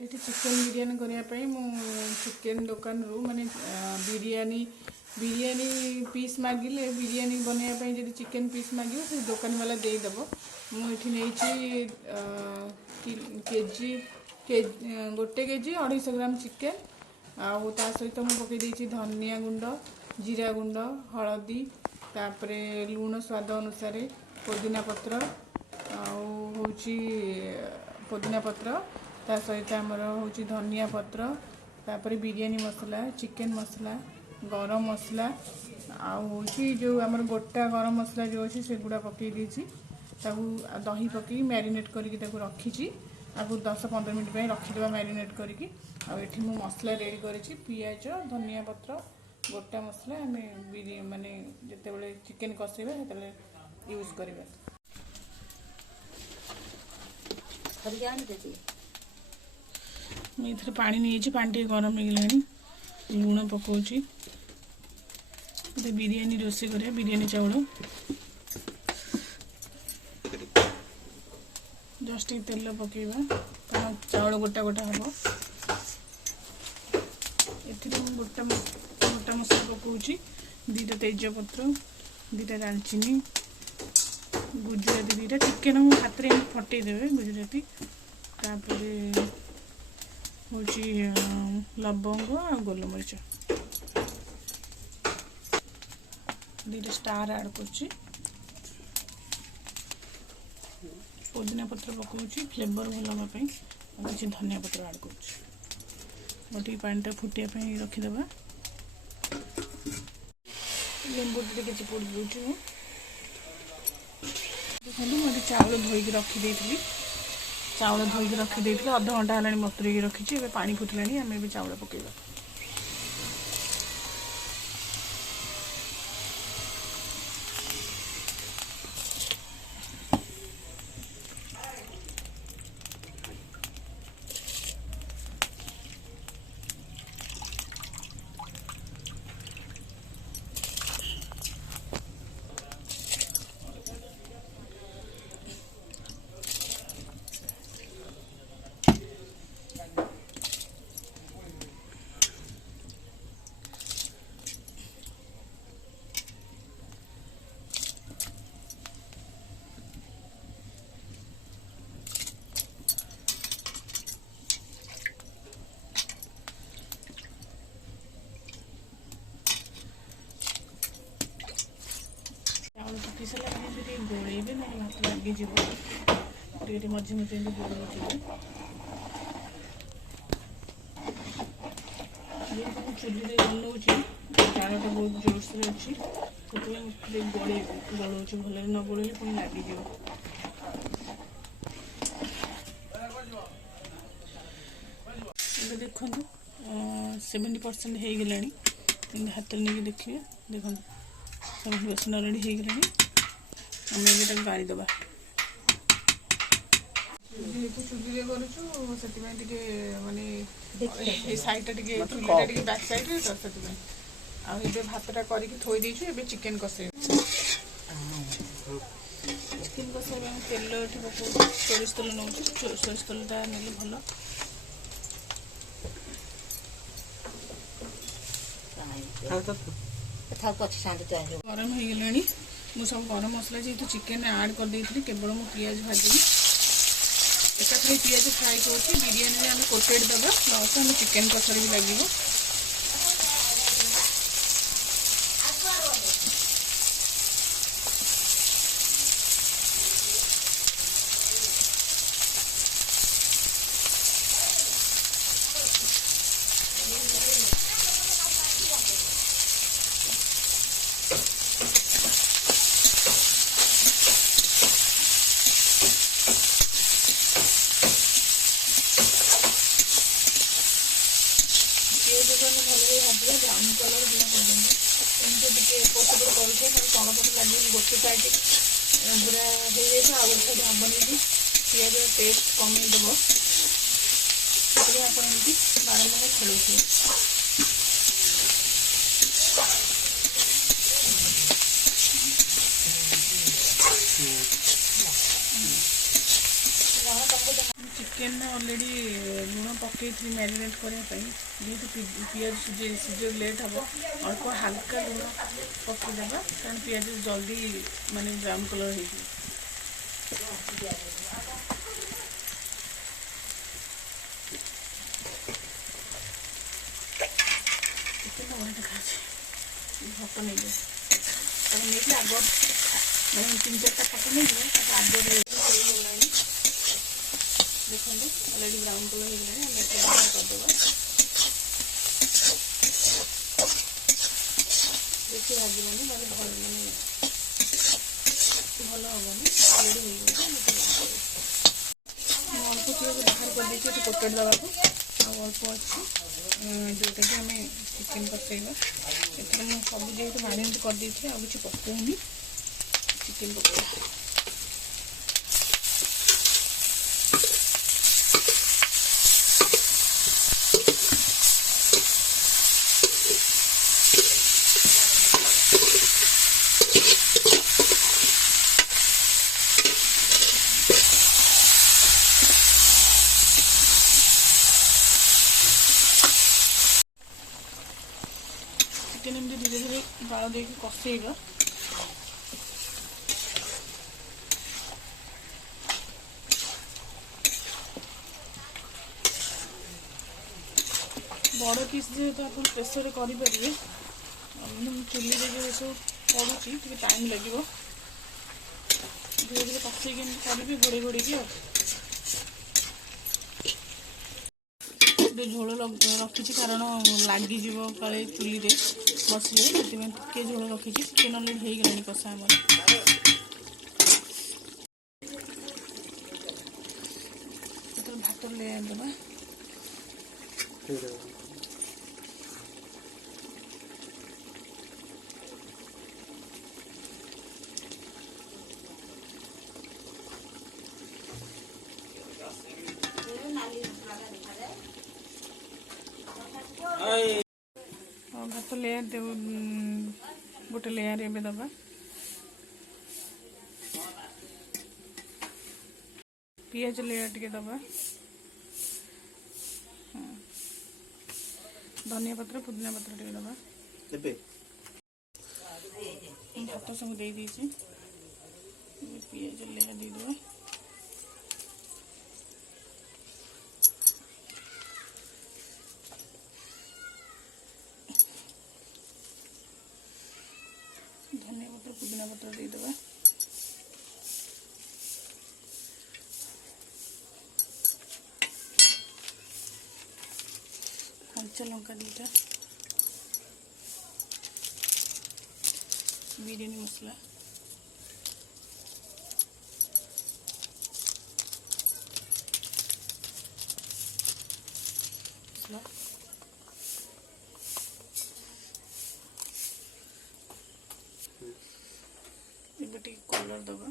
ये चिकेन बिरियानी करने मु चिकेन दुकान रू माने बिरियानी बिरियानी पीस मागिले बिरियानी बनवाई जब चिकेन पीस मागे से दुकान वाला देदेव मुझे केजी गोटे केजी 250 ग्राम चिकेन आउ ता सहित मुझे पकई धनिया गुंड जीरा गुंड हलदी तापर लुण स्वाद अनुसार पुदीना पत्र आउची पुदीना पत्र ता सहित आमर हूँ धनिया पत्र तापर बिरियानी मसला चिकेन मसला गरम मसला आउ जो आमर गोटा गरम मसला जो अच्छी से गुड़ा पकई देसी दही पकई मैरिनेट करके रखी आपको 10-15 मिनट रखीदे मैरिनेट करके आठी मु मसला रेडी करी पियाज धनिया पत्र गोटा मसला आम माने जिते बड़े चिकेन कषेबा से यूज करवा मुझे पानी नहीं पानी गरम हो गलानी लुण पकाउची बिरियानी रोसे करिया बिरियानी चाउल जस्ट तेल पकेबा चाउल गोटा गोटा हम गोटा गोटा मसला पकाउची 2टा तेजपत्र 2टा दालचीनी गुजराती 2टा चिकेन हाथ में फटईदेवे गुजराती तापर हूँ लवंग आ गोलमरीच 2टा स्टार ऐड कर पुदीना पत्र पकाउची फ्लेवर भल हाँपाई किसी धनिया पत्र ऐड कर पानीटा फुटिया रखीदे लेंबू टे चिपुड़ दूची देखो मुझे चाउल धोईकी रखी चाउल धोईकी रखी अध घंटा है बतुरेकी रखी पानी फुटला आम चाउल पकेबा पकी सारे गोलेबे ना हाथ लगे मझे मझे गोल चूल्हे बनाऊँ चाणटा बहुत जोरसोर अच्छी से गोलौच भल न गोल पुणी लगे देखो 70% हो गला हाथ नहीं देखिए देखो सब बेसन रेडी हो गला आम ये गाड़ीदबा जेहेतु चूल्हे करूँ से माने साइडटा चूल्हा बैक साइड तो से भातटा करके थोई देचु चिकेन कषे चिकेन कषे तेल ये पकाऊ सोरिष तेल नौ सोरिष तेलटा ने भल गरम हो गला मुझे सब गरम मसला जेहतु चिकेन ऐड कर देती केवल मु पियाज भाजी एकाथरे पियाज फ्राए कर बिरियानी आम कोटेड दबा प्लस आम चिकेन कषार भी लगे ब्राउन कलर दिया पर्यटन एमती एपट सेपट करें तलपट लगे गोटे साइड पूरा हो जाए आउ गोटे साइड हबनी पिज टेस्ट कमेदब आप बारंबार खेलुए चिकेन में ऑलरेडी लुण पकई मैरिनेट करने जेहेतु पियाज सीझे लेट हम अल्प हल्का लुण पकईदेवा कारण पियाज जल्दी माने ब्राउन कलर हो भट नहीं नहीं आग मैंने 3-4टा फट नहीं आगे देखो अलरेडी ब्राउन कलर हो गए करदेवा बेसी भाजबनी ना भल मानने भल हेनी अलरेडी हो गए अल्प पियाज बाहर कर देखिए पोटेट देवा अल्प अच्छी जोटा कि आम चिकेन पकईवा एथर मुझे सब जेहतु मैरिनेट कर देती आ कि पकऊनी चिकेन पकई चिकेन एमती धीरे धीरे जाल दे कषेगा बड़ पीस जेहेतु आप प्रेसर करेंगे चुली जो सब पड़ुची टाइम लगे धीरे धीरे कषे करेंगे घोड़े घोड़ी झोल रखी कारण लगिज काले चुली बसले टे झोल रखी चिकेन अलरेडी हो गलानी कषा आम भात लेयर देवा भात लेयर दे गोटे लेयर एवं दबा पियाज लेयर टे दबा धनिया पत्र पुदीना पत्र टे दबा भात सब दे दीजिए पियाज लेयर दे देवा धनिया पत्र पुदीना पत्र दे देवा कंचा लंका दीटा बिरयानी मसला कलर दबा